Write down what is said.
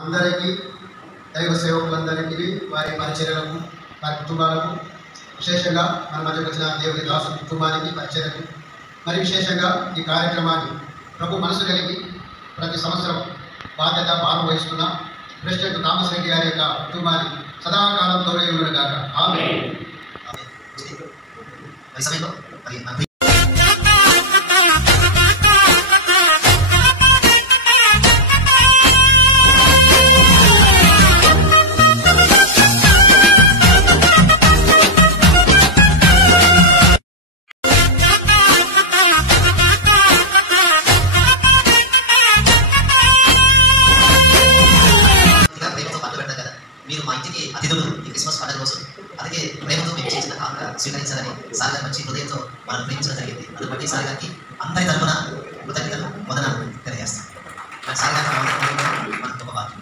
అందరికీ దైవ సేవకులందరికీ వారి పరిచర్యలకు వారి కుటుంబాలకు విశేషంగా మన మధ్యకు వచ్చిన దేవుని దాసు కుటుంబానికి పరిచర్యకు మరి విశేషంగా ఈ కార్యక్రమాన్ని ప్రభు మనసు కలిగి ప్రతి సంవత్సరం బాధ్యత భాగం వహిస్తున్న ప్రెసిడెంట్ థామస్ రెడ్డి గారి యొక్క కుటుంబాన్ని సదాకాలం తోడే ఉండగాక ఆమేన్. మీరు మా ఇంటికి అతిథులు ఈ క్రిస్మస్ పండుగ కోసం అలాగే ప్రేమతో మేము చేసిన కానుక స్వీకరించాలని సార్ గారి మంచి హృదయంతో మనం ప్రేమించడం జరిగింది. అందుబట్టి సార్ గారికి అందరి తరఫున కృతజ్ఞతలు వందనాలు తెలియజేస్తాం. సార్ గారి మన గొప్ప బాధ్యత.